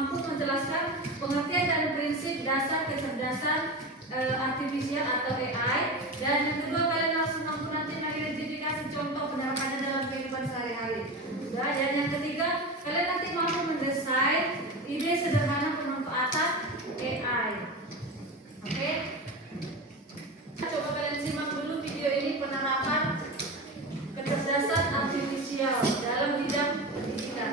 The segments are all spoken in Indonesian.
mampu menjelaskan pengertian dan prinsip dasar kecerdasan artifisial atau AI. Dan yang kedua, kalian langsung mampu nanti mengidentifikasi contoh penerapannya dalam kehidupan sehari-hari. Dan yang ketiga, kalian nanti mampu mendesain ide sederhana pemanfaatan AI. Oke? Coba kalian simak dulu video ini, penerapan kecerdasan artifisial dalam bidang pendidikan.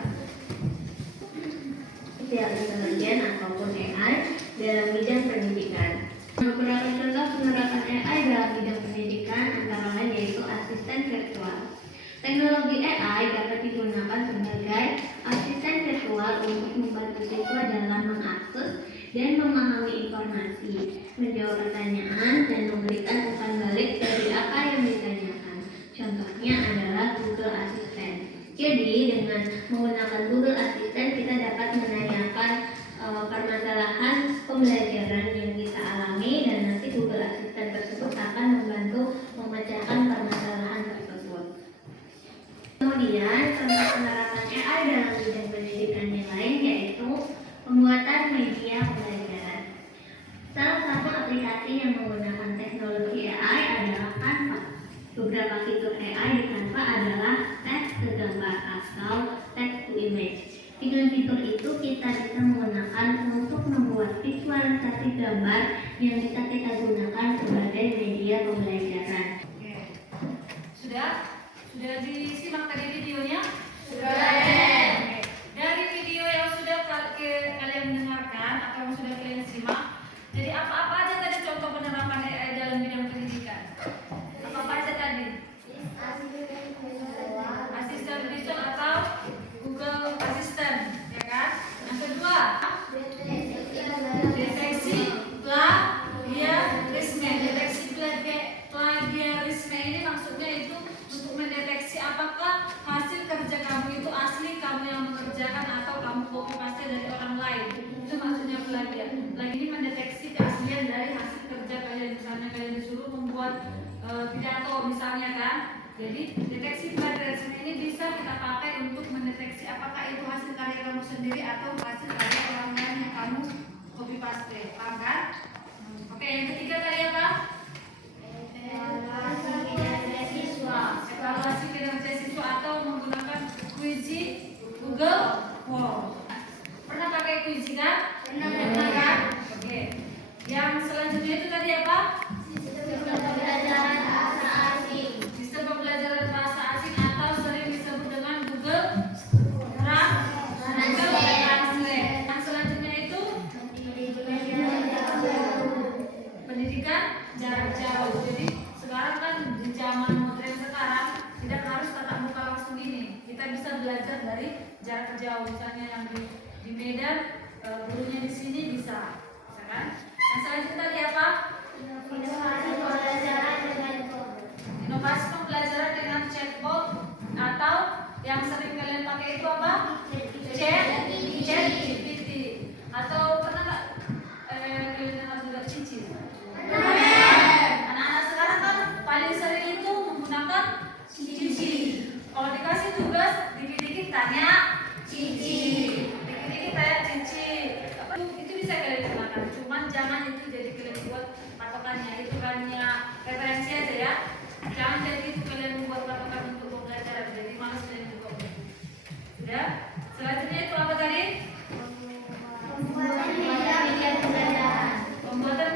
Artificial intelligence ataupun AI dalam bidang pendidikan. Beberapa contoh penerapan AI dalam bidang pendidikan antara lain yaitu asisten virtual. Teknologi AI dapat digunakan sebagai asisten virtual untuk membantu siswa dalam mengakses dan memahami informasi, menjawab pertanyaan, dan memberikan umpan balik dari apa yang ditanyakan. Contohnya adalah Google Assistant. Jadi dengan menggunakan Google Assistant kita dapat menanyakan permasalahan pembelajaran yang kita alami, dan nanti Google Assistant tersebut akan membantu memecahkan permasalahan tersebut. Kemudian contoh penerapan AI dalam bidang pendidikan yang lain yaitu pembuatan media pembelajaran. Salah satu aplikasi yang menggunakan teknologi AI adalah Canva. Beberapa fitur AI di Canva adalah text ke gambar atau text to image. Fitur-fitur itu kita bisa menggunakan untuk membuat visualisasi gambar yang bisa kita gunakan sebagai media pembelajaran. Oke. Sudah disimak tadi videonya? Sudah. Oke. Dari video yang sudah kalian dengarkan atau yang sudah kalian simak, jadi apa-apa aja tadi contoh penerapan AI dalam bidang pendidikan? Apa-apa aja tadi? Asisten visual atau Google Assistant, ya kan? Yang kedua, deteksi plagiarisme. Deteksi plagiarisme ini maksudnya itu untuk mendeteksi apakah hasil kerja kamu itu asli kamu yang mengerjakan atau kamu copy paste dari orang lain. Itu maksudnya plagiat. Lagi ini mendeteksi keaslian dari hasil kerja kalian. Misalnya kalian disuruh membuat pidato misalnya kan. Jadi deteksi plagiarisme ini bisa kita pakai untuk mendeteksi apakah itu hasil karya kamu sendiri atau hasil karya orang lain yang kamu copy paste. Paham kan? Oke, yang ketiga tadi apa? Evaluasi kinerja siswa atau menggunakan Quizy Google Form. Pernah pakai Quizy kan? Pernah kan? Oke. Yang selanjutnya itu tadi apa? Sistem pembelajaran bahasa asing atau sering disebut dengan Google Translate. Yang selanjutnya itu pendidikan jarak jauh. Jadi sekarang kan di zaman modern sekarang tidak harus tatap muka langsung ini. Kita bisa belajar dari jarak jauh. Misalnya yang di Medan, gurunya di sini bisa kan? Yang selanjutnya tadi apa? Inovasi pembelajaran dengan chatbot atau yang sering kalian pakai itu apa? ChatGPT. Atau pernah nggak kalian dengar juga Cici? Anak-anak sekarang kan paling sering itu menggunakan Cici. Kalau dikasih tugas, dikit-dikit tanya Cici, dikit-dikit tanya Cici. Itu bisa kalian gunakan. Cuman jangan itu jadi kalian buat patokannya. Itu hanya referensi aja ya. Jangan jadi itu kalian membuat patokan untuk pembelajaran. Jadi malas kalian juga. Sudah. Selanjutnya itu apa tadi? Pembuatan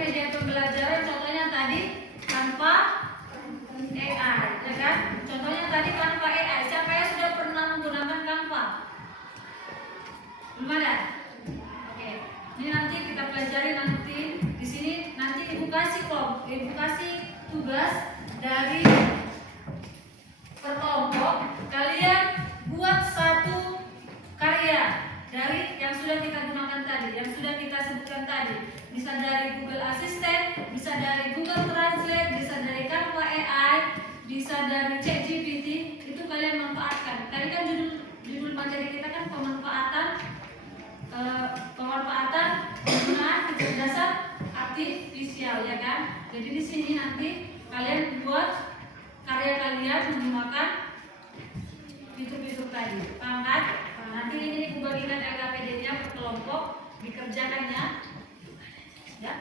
media pembelajaran. Contohnya tadi Canva AI, ya kan? Contohnya tadi Canva AI. Siapa yang sudah pernah menggunakan Canva? Belum ada? Oke. Ini nanti kita pelajari nanti di sini. Nanti ibu kasih tugas dari per kelompok. Kalian buat satu karya dari yang sudah kita gunakan tadi, yang sudah kita sebutkan tadi. Bisa dari Google Assistant, bisa dari Google Translate, bisa dari Canva AI, bisa dari ChatGPT. Itu kalian manfaatkan. Tadi kan judul materi kita kan pemanfaatan penggunaan kecerdasan artifisial, ya kan? Jadi di sini nanti kalian buat karya kalian menggunakan fitur-fitur tadi. Paham kan? Nanti ini aku bagikan LKPD-nya per kelompok. dikerjakan ya. Ya.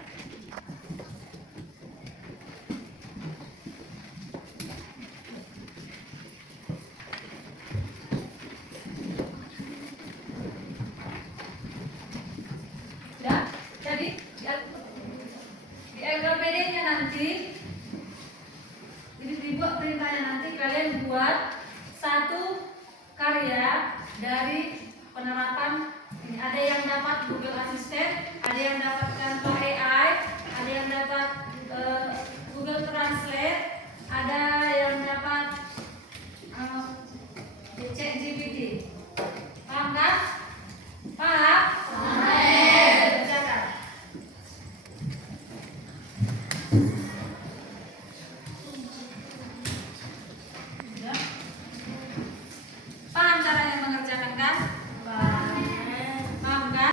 Ya, jadi di LKPD-nya nanti, jadi dibuat perintahnya nanti kalian buat satu karya dari penerapan ini. Ada yang dapat Google Assistant, ada yang dapat Canva AI, ada yang dapat Google Translate, ada yang dapat ChatGPT. Paham kan? Paham? Kerjakan. Ya. Paham caranya mengerjakan kan? Paham kan?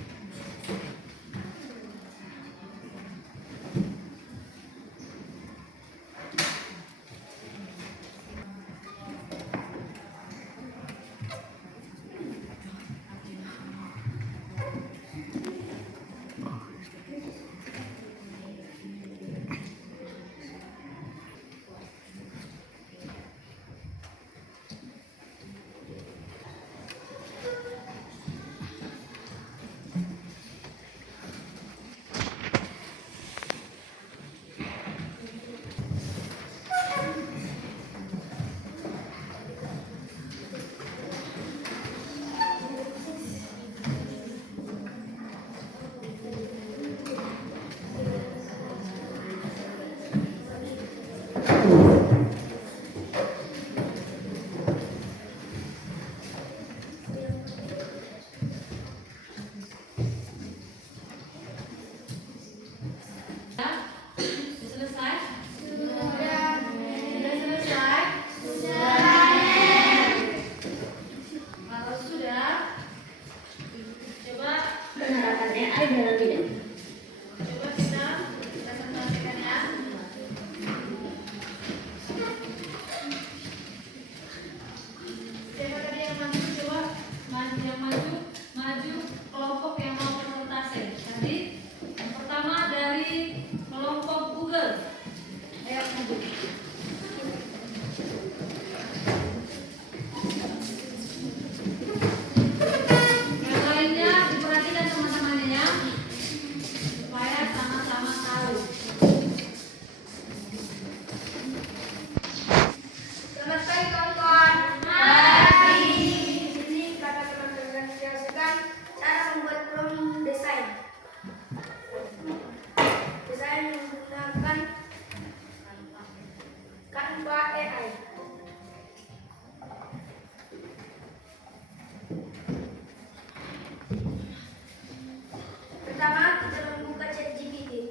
Pertama, kita membuka ChatGPT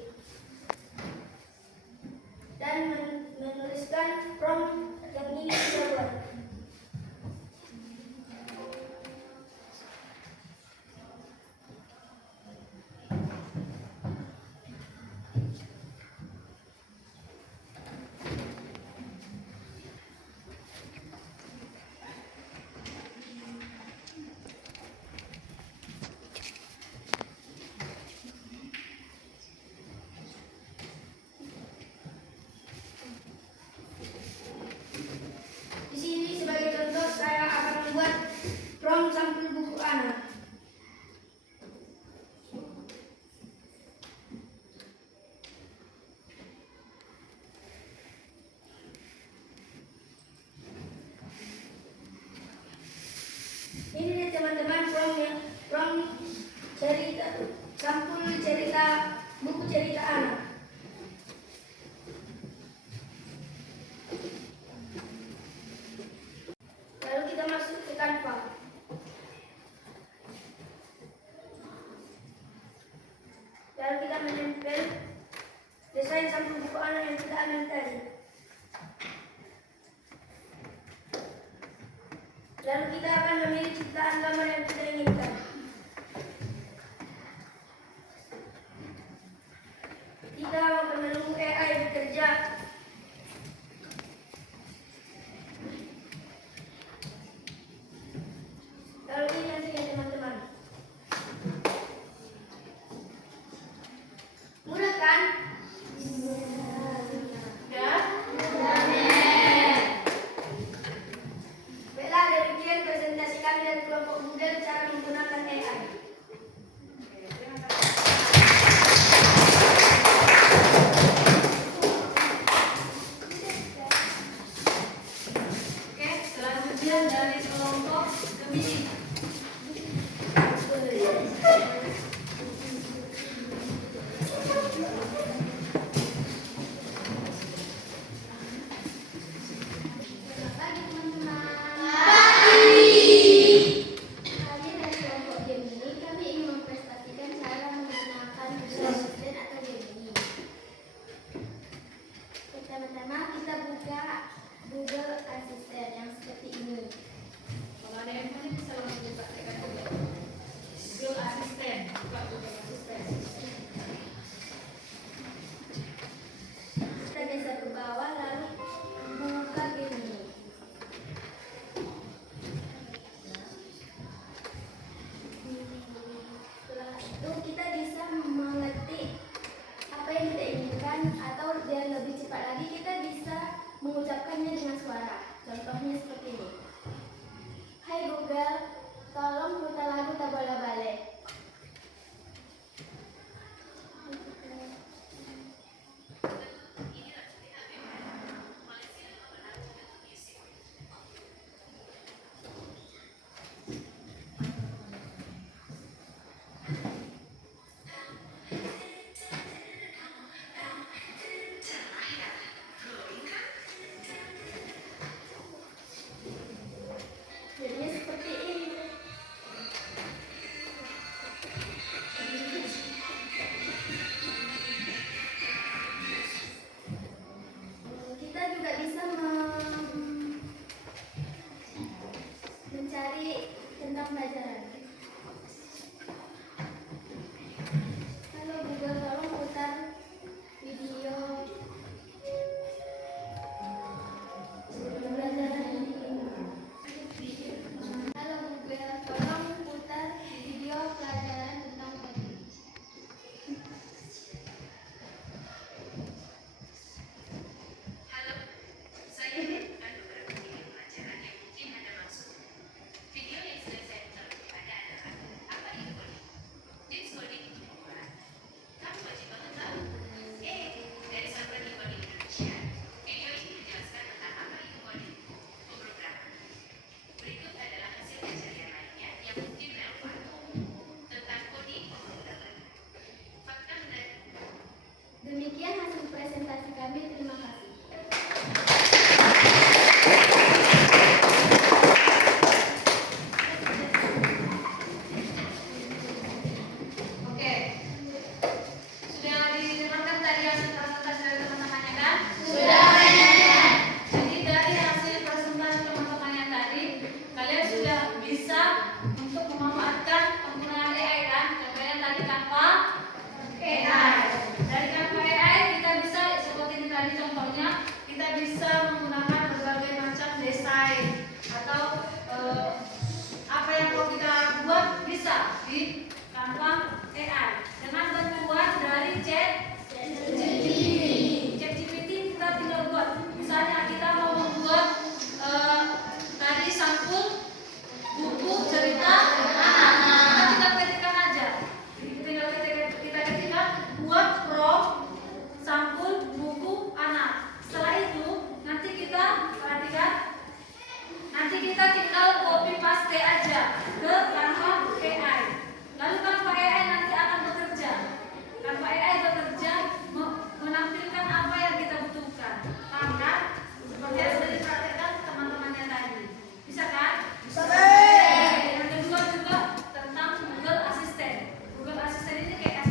dan menuliskan prompt yang ingin kita buat. Di sini sebagai contoh saya akan membuat prompt sampul buku anak. Ini nih teman-teman prompt cerita sampul cerita buku cerita anak. Lalu kita masuk ke Canva. Lalu kita menempel desain sampul buku anak yang kita ambil tadi. Lalu kita akan memilih ciptaan gambar yang kita inginkan. Kita akan menunggu AI bekerja. Lalu ini hasilnya teman-teman. itu kita bisa mengetik apa yang kita inginkan, atau biar lebih cepat lagi kita bisa mengucapkannya dengan suara. Contohnya seperti ini. Hai Google, tolong putar lagu Tabola Bale. Jadinya seperti ini. Kita juga bisa mencari tentang pelajaran. Halo Google, tolong putar video pelajaran ini. Halo Google, tolong putar video pelajaran tentang tadi. Halo, saya menemukan beberapa video pelajaran yang mungkin Anda maksud. Video yang sudah saya putarkan kepada adalah apa itu coding? Tips coding untuk membuat. Kamu wajib banget tahu. Dari sahabat coding Indonesia, video ini menjelaskan tentang apa itu coding, pemrograman. Berikut adalah hasil pencarian lainnya yang mungkin relevan tentang coding pemrograman. Fakta menarik. Demikian hasil presentasi kami. Terima kasih. Oke. Sudah didengarkan tadi hasil presentasi dari teman-temannya kan? Sudah. Jadi dari hasil presentasi teman-temannya tadi, kalian sudah bisa untuk memanfaatkan penggunaan AI kan? Contohnya tadi Canva AI. Dari Canva AI kita bisa seperti ini tadi contohnya, kita bisa menggunakan berbagai macam desain atau apa yang mau kita buat bisa di Canva AI dengan bantuan dari ChatGPT kita tinggal buat. Misalnya kita mau membuat tadi sampul buku cerita anak, kita tinggal ketikkan aja. Kita ketikkan buat prompt sampul buku anak. Setelah itu nanti kita perhatikan, nanti kita tinggal copy paste aja ke Canva AI. Lalu Canva AI nanti akan bekerja. Canva AI bekerja menampilkan apa yang kita butuhkan. Paham kan? Seperti yang sudah diperhatikan teman-temannya tadi. Bisa kan? Bisa. Yang kedua juga tentang Google Assistant. Google Assistant ini kayak